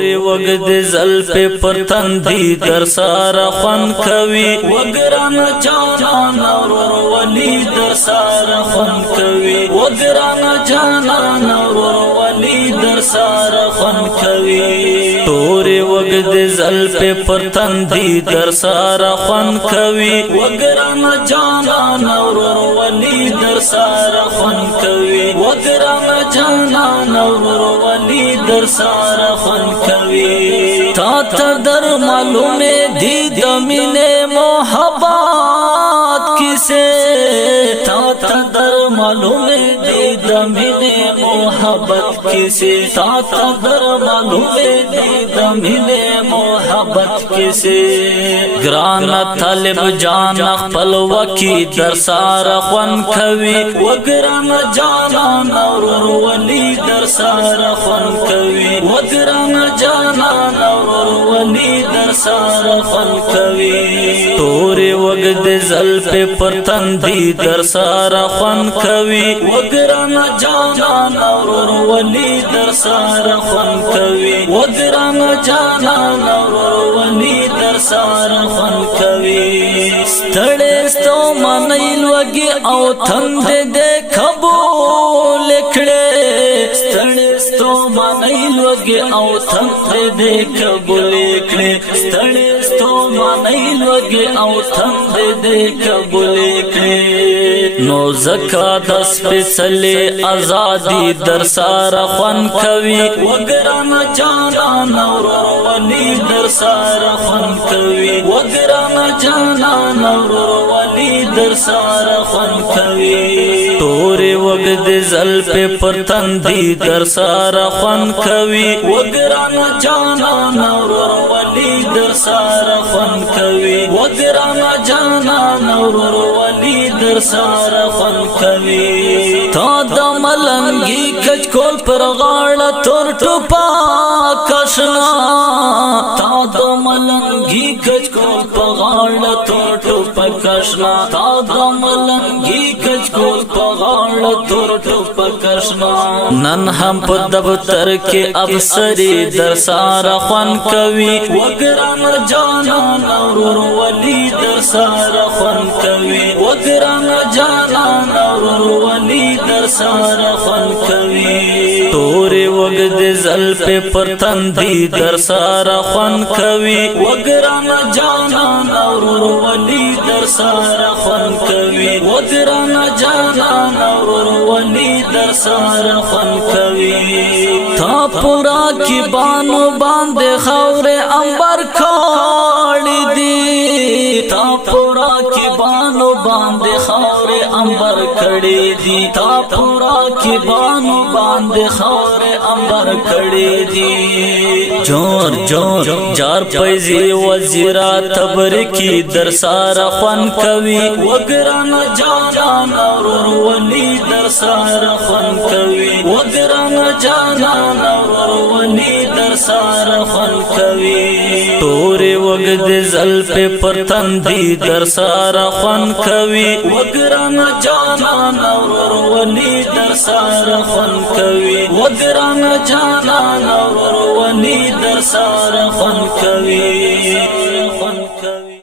تورې وګد زلفې پر تندي در سره خوند کوي وګرانه جانانه ورور ولي در سره خوند کوي وګرانه جانانه ورور ولي در سره خوند کوي تورې وګد زلفې پر تندي در سره خوند کوي وګرانه جانانه ورور ولي در سره خوند کوي وګرانه جانانه ورور ولي در سره خوند کوي تا ته در معلومه دي د مینې محبت کیسه تا ته در معلومه دي د مینې محبت کیسه تا ته در معلومه دي د مینې محبت کیسه ګران طالب جان خپل وکی در سره خوند کوي وګرانه جانان ورور ولي در سره خوند کوي وګرانه جانان ورور ولي در سره خوند کوي تورې وګد زلفې پر تندي در سره خوند کوي وګرانه جانان ورور ولي در سره خوند کوي وګرانه جانان ورور ولي در سره خوند کوي ستړې ستو منې لوګي او تند دې قبول کړې ستړې ستو منې لوګي او تند دې قبول کړې ستړې ستو منې لوګي او تند دې قبول کړې نو زکات سپېڅلې ازادي در سره خوند کوي وګرانه جانان ورور ولي در سره خوند کوي وګرانه جانان ورور ولي در سره خوند کوي تورې وګد زلفې پر تندي در سره خوند کوي وګرانه جانان ورور ولي در سره خوند کوي وګرانه جانان ورور ولي در سره خوند کوي تا د ملنګي کچ کول پر غاړه تور ټوپا کښنا تا د ملنګي کچ کول پر غاړه تور ټوپا کښنا تا د ملنګي کچ کول پر غاړه تور ټوپا کښنا نن هم په دفتر کې افسري در سره خوند کوي وګرانه جانان ورور ولي در سره خوند کوي وګرانه جانان ورور ولي در سره خوند کوي تورې وګد زلفې پر تندي در سره خوند کوي وګرانه جانان ورور ولي در سره خوند کوي وګرانه جانان ورور ولي در سره خوند کوي تا پورا کی بانو باندې خاورې انبر کړې دي تا پورا کی بانو باندې خاورې انبر کړې دي تا پورا کی بانو باندې خاورې انبر کړې دي جور جور جار پیزي وزیرا تبر کی در سره خوند کوي وګرانه جانان ورور ولي در سره خوند کوي وګرانه جانان ورور ولي در سره خوند کوي تورې وګد زلفې پر تندي در سره خوند کوي وګرانه جانان ورور ولي در سره خوند کوي وګرانه جانان ورور ولي در سره خوند کوي